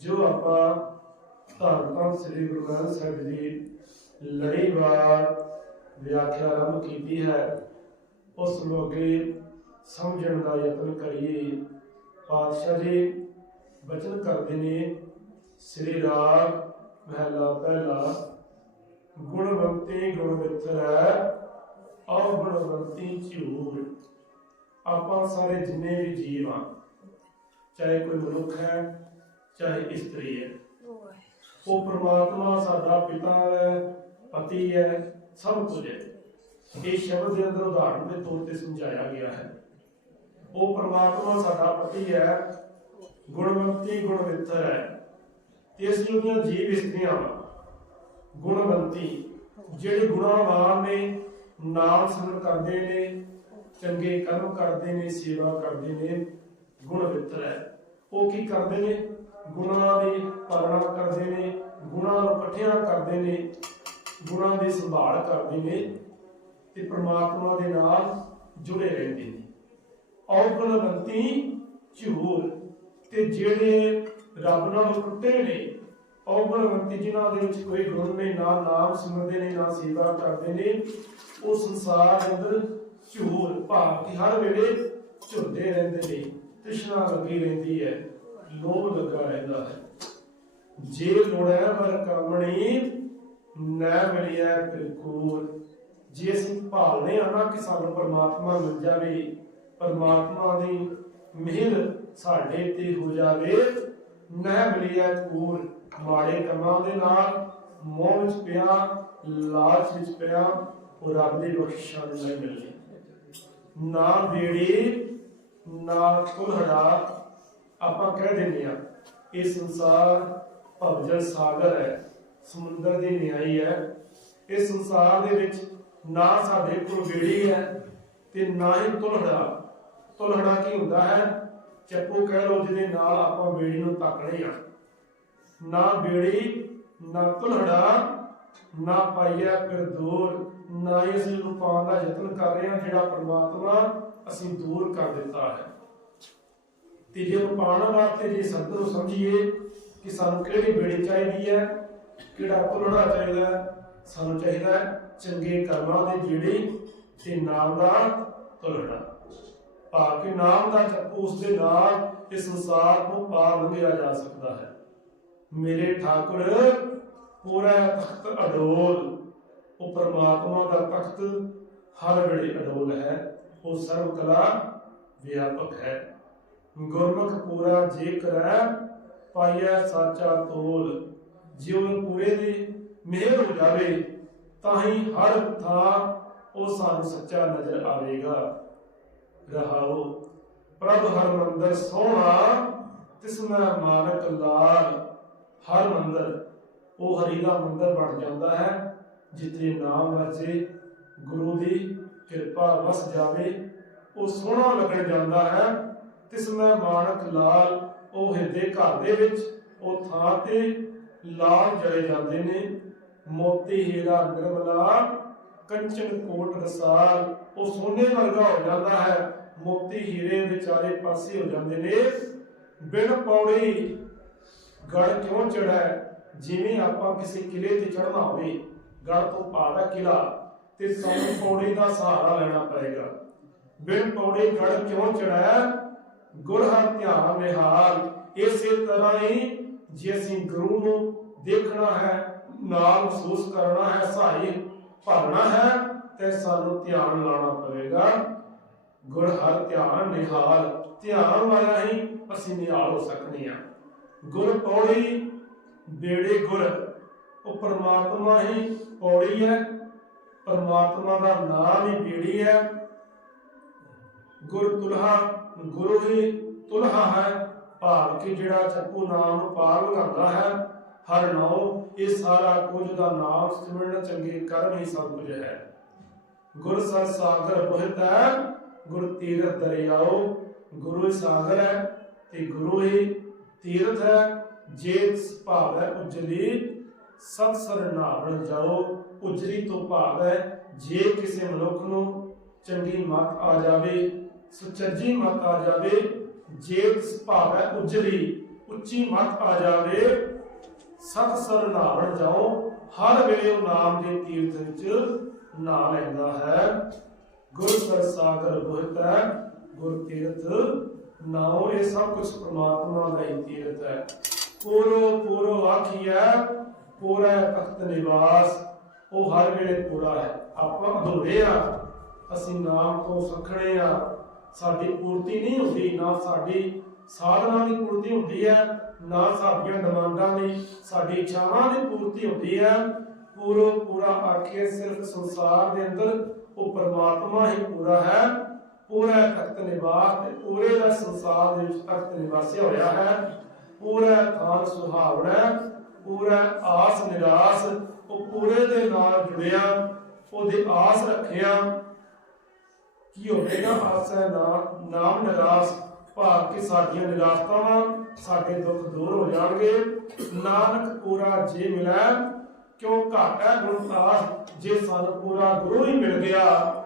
ਜੋ ਆਪਾਂ ਧੰਨ ਧੰਨ ਸ੍ਰੀ ਗੁਰੂ ਗ੍ਰੰਥ ਸਾਹਿਬ ਜੀ ਲੜੀਵਾਰ ਵਿਆਖਿਆ ਆਰੰਭ ਕੀਤੀ ਹੈ ਉਸ ਨੂੰ ਅੱਗੇ ਸਮਝਣ ਦਾ ਯਤਨ ਕਰੀਏ ਪਾਤਸ਼ਾਹ ਜੀ ਬਚਨ ਕਰਦੇ ਨੇ ਸ੍ਰੀ ਰਾਗ ਮਹਿਲਾ ਪਹਿਲਾ ਗੁਣਵੰਤੀ ਗੁਣ ਵਿਤਰੈ ਔ ਗੁਣਵੰਤੀ ਝੂਰ ਆਪਾਂ ਸਾਰੇ ਜਿੰਨੇ ਵੀ ਜੀਵ ਆ ਚਾਹੇ ਕੋਈ ਮਨੁੱਖ ਹੈ ਚਾਹੇ ਇਸਤਰੀ ਹੈ। ਉਹ ਪ੍ਰਮਾਤਮਾ ਸਾਡਾ ਪਿਤਾ ਹੈ ਪਤੀ ਹੈ ਸਭ ਕੁਝ ਹੈ। ਇਹ ਸ਼ਬਦ ਦੇ ਅੰਦਰ ਉਦਾਹਰਣ ਦੇ ਤੌਰ ਤੇ ਸਮਝਾਇਆ ਗਿਆ ਹੈ। ਉਹ ਪ੍ਰਮਾਤਮਾ ਸਾਡਾ ਪਤੀ ਹੈ ਗੁਣਵੰਤੀ ਗੁਣਵਿੱਤਰ ਹੈ। ਅਸੀਂ ਉਹਦੀਆਂ ਜੀਵ ਇਸਤਰੀਆਂ ਗੁਣਵੰਤੀ ਜਿਹੜੇ ਗੁਣਾਵਾਨ ਨੇ ਨਾਮ ਸਿਮਰਨ ਕਰਦੇ ਨੇ ਚੰਗੇ ਕਰਮ ਕਰਦੇ ਨੇ ਸੇਵਾ ਕਰਦੇ ਨੇ ਗੁਣਵਿੱਤਰ ਹੈ। ਉਹ ਕੀ ਕਰਦੇ ਨੇ? ਗੁਣਾਂ ਦੀ ਪਾਲਣਾ ਕਰਦੇ ਨੇ, ਗੁਣਾਂ ਨੂੰ ਇਕੱਠਿਆਂ ਕਰਦੇ ਨੇ, ਗੁਣਾਂ ਦੀ ਸੰਭਾਲ ਕਰਦੇ ਨੇ ਤੇ ਪ੍ਰਮਾਤਮਾ ਦੇ ਨਾਲ ਜੁੜੇ ਰਹਿੰਦੇ ਨੇ। ਔਗਣਵੰਤੀ ਝੂਰ ਤੇ ਜਿਹੜੇ ਰੱਬ ਨਾਲ ਟੁੱਟੇ ਨੇ ਔਗਣਵੰਤੀ ਜਿਨ੍ਹਾਂ ਦੇ ਵਿੱਚ ਕੋਈ ਗੁਣ ਨਹੀਂ, ਨਾ ਨਾਮ ਸਿਮਰਦੇ ਨੇ, ਨਾ ਸੇਵਾ ਕਰਦੇ ਨੇ, ਉਹ ਸੰਸਾਰ ਦੇ ਅੰਦਰ ਝੂਰ ਭਾਵ ਕਿ ਹਰ ਵੇਲੇ ਝੁਰਦੇ ਰਹਿੰਦੇ ਨੇ, ਤ੍ਰਿਸ਼ਨਾ ਲੱਗੀ ਰਹਿੰਦੀ ਹੈ। ਲੋਭ ਲੱਗਾ ਰਹਿੰਦਾ ਹੈ। ਜੇ ਲੋੜੈ ਵਰ ਕਾਮਣੀ ਨਾ ਮਿਲਿਆ ਬਿਲਕੁਲ ਜੇ ਅਸੀਂ ਭਾਲਦੇ ਆ ਨਾ ਕਿ ਸਾਨੂੰ ਪਰਮਾਤਮਾ ਮਿਲ ਜਾਵੇ, ਪਰਮਾਤਮਾ ਦੀ ਮਿਹਰ ਸਾਡੇ ਤੇ ਹੋ ਜਾਵੇ, ਨਾ ਮਿਲਿਆ ਕੂਰ ਮਾੜੇ ਕੰਮਾਂ ਦੇ ਨਾਲ ਮੋਹ ਵਿੱਚ ਪਿਆ, ਲਾਲਚ ਵਿੱਚ ਪਿਆ ਉਹ ਰੱਬ ਦੀ ਬਖਸ਼ਿਸ਼ਾਂ ਨਹੀਂ ਮਿਲਦੀ ਨਾ ਬੇੜੀ, ਨਾ ਕੁਲਹੜਾ ਆਪਾਂ ਕਹਿ ਦਿੰਦੇ ਆ ਇਹ ਸੰਸਾਰ ਭਵਜਲ ਸਾਗਰ ਹੈ, ਸਮੁੰਦਰ ਦੀ ਨਿਆਈ ਹੈ। ਇਸ ਸੰਸਾਰ ਦੇ ਵਿੱਚ ਨਾ ਸਾਡੇ ਕੋਲ ਬੇੜੀ ਹੈ ਤੇ ਨਾ ਹੀ ਤੁਲਹੜਾ। ਤੁਲਹੜਾ ਕੀ ਹੁੰਦਾ ਹੈ? ਚੱਪੂ ਕਹਿ ਲਓ ਜਿਹਦੇ ਨਾਲ ਆਪਾਂ ਬੇੜੀ ਨੂੰ ਤੱਕਦੇ ਆ ਨਾ ਬੇੜੀ, ਨਾ ਤੁਲਹੜਾ, ਨਾ ਪਾਈਆ ਫਿਰ ਦੂਰ। ਨਾ ਹੀ ਅਸੀਂ ਨੂੰ ਪਾਉਣ ਦਾ ਯਤਨ ਕਰ ਰਹੇ ਹਾਂ ਜਿਹੜਾ ਪਰਮਾਤਮਾ ਅਸੀਂ ਦੂਰ ਕਰ ਦਿੱਤਾ ਹੈ। ਤੇ ਜੇ ਉਹ ਪਾਉਣ ਵਾਸਤੇ ਜੇ ਸਤਿ ਸਮਝੀਏ ਕਿ ਸਾਨੂੰ ਕਿਹੜੀ ਬੇੜੀ ਚਾਹੀਦੀ ਹੈ, ਕਿਹੜਾ ਤੁਲੜਾ ਚਾਹੀਦਾ ਸਾਨੂੰ ਚਾਹੀਦਾ ਚੰਗੇ ਕਰਮਾਂ ਦੇ ਜਿਹੜੇ ਤੇ ਨਾਮ ਦਾ ਤੁਲੜਾ ਭਾਵ ਕਿ ਨਾਮ ਦਾ ਉਸ ਦੇ ਨਾਲ ਇਸ ਸੰਸਾਰ ਨੂੰ ਪਾਰ ਲੰਘਿਆ ਜਾ ਸਕਦਾ ਹੈ। ਮੇਰੇ ਠਾਕੁਰ, ਪੂਰਾ ਤਖਤ ਅਡੋਲ, ਉਹ ਪਰਮਾਤਮਾ ਦਾ ਤਖਤ ਹਰ ਵੇਲੇ ਅਡੋਲ ਹੈ, ਉਹ ਸਰਵ ਕਲਾ ਵਿਆਪਕ ਹੈ। ਗੁਰਮੁਖ ਪੂਰਾ ਜੇ ਕਰੈ ਪਾਈਐ ਸਾਚਾ ਤੋਲ। ਜਿਉ ਪੂਰੇ ਦੀ ਮਿਹਰ ਹੋ ਜਾਵੇ ਤਾਂ ਹੀ ਹਰ ਥਾਂ ਉਹ ਸਾਨੂੰ ਸੱਚਾ ਨਜ਼ਰ ਆਵੇਗਾ। ਰਹਾਓ, ਪ੍ਰਭ ਹਰ ਮੰਦਰ ਸੋਹਣਾ ਤਿਸਮੈ ਮਾਨਕ ਲਾਲ। ਹਰ ਮੰਦਰ, ਉਹ ਹਰੀ ਦਾ ਮੰਦਰ ਬਣ ਜਾਂਦਾ ਹੈ, ਜਿੱਥੇ ਨਾਮ ਵਸੇ ਗੁਰੂ ਦੀ ਕਿਰਪਾ ਵਸ ਜਾਵੇ, ਉਹ ਸੋਹਣਾ ਲੱਗਣ ਜਾਂਦਾ ਹੈ। ਤਿਸਮੈ ਮਾਨਕ ਲਾਲ ਉਹ ਹਿਰਦੇ ਘਰ ਦੇ ਵਿੱਚ, ਉਹ ਥਾਂ ਤੇ ਲਾਲ ਜੜੇ ਜਾਂਦੇ ਨੇ। ਮੋਤੀ ਹੀਰਾ ਨਿਰਮਲਾ, ਕੰਚਨ ਕੋਟ ਰਸਾਲ, ਉਹ ਸੋਨੇ ਵਰਗਾ ਹੋ ਜਾਂਦਾ ਹੈ। ਮੋਤੀ ਹੀਰੇ ਦੇ ਚਾਰੇ ਪਾਸੇ ਹੋ ਜਾਂਦੇ ਨੇ। ਬਿਨ ਪੌੜੀ ਗੜ ਕਿਉਂ ਚੜਾ ਜਿਵੇਂ ਆਪਾਂ ਕਿਸੇ ਕਿਲੇ ਤੇ ਚੜਨਾ ਹੋਵੇ, ਗੜ ਤੋਂ ਪਾੜਾ ਕਿਲਾ ਤੇ ਸਾਨੂੰ ਪੌੜੀ ਦਾ ਸਹਾਰਾ ਲੈਣਾ ਪਏਗਾ। ਬਿਨ ਪੌੜੀ ਗੜ ਕਿਉਂ ਚੜਾ ਗੁਰ ਹਰ ਧਿਆਨ ਨਿਹਾਲ, ਇਸੇ ਤਰ੍ਹਾਂ ਹੀ ਜੇ ਅਸੀਂ ਗੁਰੂ ਨੂੰ ਦੇਖਣਾ ਹੈ, ਨਾਲ ਮਹਿਸੂਸ ਕਰਨਾ ਹੈ, ਸਹਾਈ ਭਰਨਾ ਹੈ, ਤੇ ਸਾਨੂੰ ਧਿਆਨ ਲਾਣਾ ਪਵੇਗਾ। ਗੁਰ ਹਰ ਧਿਆਨ ਨਿਹਾਲ, ਧਿਆਨ ਵਾਲਾ ਹੀ ਅਸੀਂ ਨਿਹਾਲ ਹੋ ਸਕਦੇ ਹਾਂ ਗੁਰ ਪੌੜੀ, ਬੇੜੇ ਗੁਰ, ਉਹ ਪਰਮਾਤਮਾ ਹੀ ਪੌੜੀ ਹੈ। ਪਰਮਾਤਮਾ ਦਾ ਨਾਮ ਹੀ ਬੇੜੀ ਹੈ। ਗੁਰ ਤੁਲਹਾ, ਗੁਰੂ ਹੀ ਤੁਲਹਾ ਹੈ। ਭਾਵ ਕਿ ਜਿਹੜਾ ਚੱਪੂ ਨਾਮ ਨੂੰ ਪਾਰ ਲਗਾਉਂਦਾ ਹੈ, ਹਰ ਨਾਉ, ਇਹ ਸਾਰਾ ਕੁਝ ਦਾ ਨਾਮ ਸਿਮਰਨ ਚੰਗੇ ਕਰਮ ਹੀ ਸਭ ਕੁਝ ਹੈ। ਗੁਰ ਸਰ ਸਾਗਰ ਬਹਿਤ ਹੈ ਗੁਰ ਤੀਰਥ ਦਰਿਆਓ ਗੁਰੂ ਸਾਗਰ ਹੈ ਤੇ ਗੁਰੂ ਹੀ ਤੀਰਥ ਹੈ। ਜੇ ਭਾਵ ਹੈ ਉਜਲੀ, ਸਤ ਸਰਨਾਵਣ ਜਾਓ ਉਜਲੀ ਤੋਂ ਭਾਵ ਹੈ ਜੇ ਕਿਸੇ ਮਨੁੱਖ ਨੂੰ ਚੰਗੀ ਮਤ ਆ ਜਾਵੇ ਸੁਚੱਜੀ ਮਤ ਆ ਜਾਵੇ ਜੇ ਭਾਵ ਉਜਲੀ, ਉੱਚੀ ਮੱਤ ਆ ਜਾਵੇ, ਸਤ ਸਰ ਜਾਓ ਹਰ ਵੇਲੇ ਉਹ ਨਾਮ ਦੇ ਤੀਰਥ ਵਿੱਚ ਨਾ ਲੈਂਦਾ ਹੈ। ਗੁਰ ਸਰ ਸਾਗਰ ਗੁਰ ਤੀਰਥ ਨਾਉ, ਇਹ ਸਭ ਕੁਝ ਪ੍ਰਮਾਤਮਾ ਦਾ ਹੀ ਤੀਰਥ ਹੈ। ਪੂਰੋ ਪੂਰੋ ਆਖੀਐ, ਪੂਰਾ ਤਖਤ ਨਿਵਾਸ, ਉਹ ਹਰ ਵੇਲੇ ਪੂਰਾ ਹੈ। ਆਪਾਂ ਅਧੂਰੇ ਆ, ਅਸੀਂ ਨਾਮ ਤੋਂ ਸਖਣੇ ਆ। ਸਾਡੀ ਪੂਰਤੀ ਨਹੀਂ ਹੁੰਦੀ, ਨਾ ਸਾਡੀ ਸਾਧਨਾ ਦੀ ਪੂਰਤੀ ਹੁੰਦੀ ਹੈ, ਨਾ ਸਾਡੀਆਂ ਡਿਮਾਂਡਾਂ ਦੀ, ਸਾਡੀ ਇੱਛਾਵਾਂ ਦੀ ਪੂਰਤੀ ਹੁੰਦੀ ਹੈ। ਪੂਰੋ ਪੂਰਾ ਆਖੇ ਸਿਰਫ ਸੰਸਾਰ ਦੇ ਅੰਦਰ ਉਹ ਪਰਮਾਤਮਾ ਹੀ ਪੂਰਾ ਹੈ। ਪੂਰਾ ਤਖਤ ਨਿਵਾਸ ਤੇ ਪੂਰੇ ਦਾ ਸੰਸਾਰ ਦੇ ਵਿੱਚ ਤਖਤ ਨਿਵਾਸਿਆ ਹੋਇਆ ਹੈ। ਪੂਰਾ ਥਾਨ ਸੁਹਾਵਣਾ ਪੂਰਾ ਆਸ ਨਿਰਾਸ, ਉਹ ਪੂਰੇ ਦੇ ਨਾਲ ਜੁੜਿਆ, ਉਹਦੇ ਆਸ ਰੱਖਿਆ ਕੀ ਹੋਵੇਗਾ ਆਸਾ ਨਾਮ ਨਾਮ ਨਿਰਾਸ। ਭਾਵ ਕਿ ਸਾਡੀਆਂ ਨਿਰਾਸ਼ਤਾਵਾਂ ਸਾਡੇ ਦੁੱਖ ਦੂਰ ਹੋ ਜਾਣਗੇ। ਨਾਨਕ ਪੂਰਾ ਜੇ ਮਿਲੈ, ਕਿਉਂ ਘਾਟਾ ਗੁਣਤਾਸ ਜੇ ਸਾਨੂੰ ਪੂਰਾ ਗੁਰੂ ਹੀ ਮਿਲ ਗਿਆ,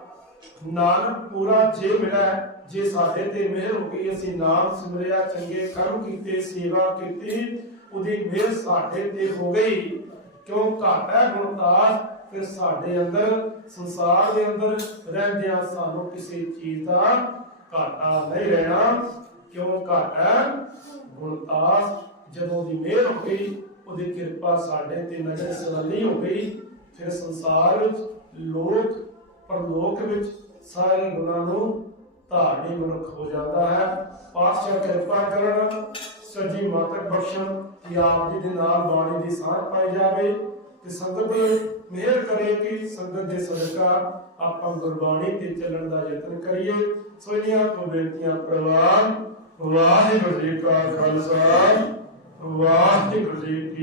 ਨਾਨਕ ਪੂਰਾ ਜੇ ਮਿਲਿਆ ਜੇ ਸਾਡੇ ਤੇ ਮਿਹਰ ਹੋ ਗਈ, ਅਸੀਂ ਨਾਮ ਸਿਮਰਿਆ, ਚੰਗੇ ਕਰਮ ਕੀਤੇ, ਸੇਵਾ ਕੀਤੀ, ਉਹਦੀ ਮਿਹਰ ਸਾਡੇ ਤੇ ਹੋ ਗਈ। ਕਿਉਂ ਘਾਟਾ ਗੁਣਤਾਸ ਫਿਰ ਸਾਡੇ ਅੰਦਰ ਸੰਸਾਰ ਦੇ ਅੰਦਰ ਰਹਿੰਦਿਆਂ ਸਾਨੂੰ ਕਿਸੇ ਚੀਜ਼ ਦਾ ਘਾਟਾ ਨਹੀਂ ਰਹਿਣਾ। ਕਿਉਂ ਘਾਟਾ ਗੁਣਤਾਸ ਜਦੋਂ ਦੀ ਮਿਹਰ ਹੋ ਗਈ, ਉਹਦੀ ਕਿਰਪਾ ਸਾਡੇ ਤੇ ਨਜ਼ਰ ਸਲਾਨੀ ਹੋ ਗਈ। ਫਿਰ ਸੰਸਾਰ ਵਿੱਚ, ਲੋਕ, ਪਰਲੋਕ ਵਿੱਚ ਸਾਰੇ ਗੁਣਾਂ ਨੂੰ ਧਾਰਨੀ ਮਨੁੱਖ ਹੋ ਜਾਂਦਾ ਹੈ। ਪਾਤਸ਼ਾਹ ਕਿਰਪਾ ਕਰਨ, ਸਜੀ ਮਾਤਕ ਬਖਸ਼ਣ, ਕਿ ਆਪ ਜੀ ਦੇ ਨਾਲ ਬਾਣੀ ਦੀ ਸਾਰ ਪਾਈ ਜਾਵੇ। ਤੇ ਸੰਗਤ ਮਿਹਰ ਕਰੇ ਕਿ ਸੰਗਤ ਦੇ ਸਦਕਾ ਆਪਾਂ ਗੁਰਬਾਣੀ ਤੇ ਚੱਲਣ ਦਾ ਯਤਨ ਕਰੀਏ। ਸੋ ਇਨੀਆਂ ਤੋਂ ਬੇਨਤੀਆਂ ਪ੍ਰਵਾਨ ਵਾਹਿਗੁਰੂ ਜੀ ਕਾ ਖਾਲਸਾ, ਵਾਹਿਗੁਰੂ ਜੀ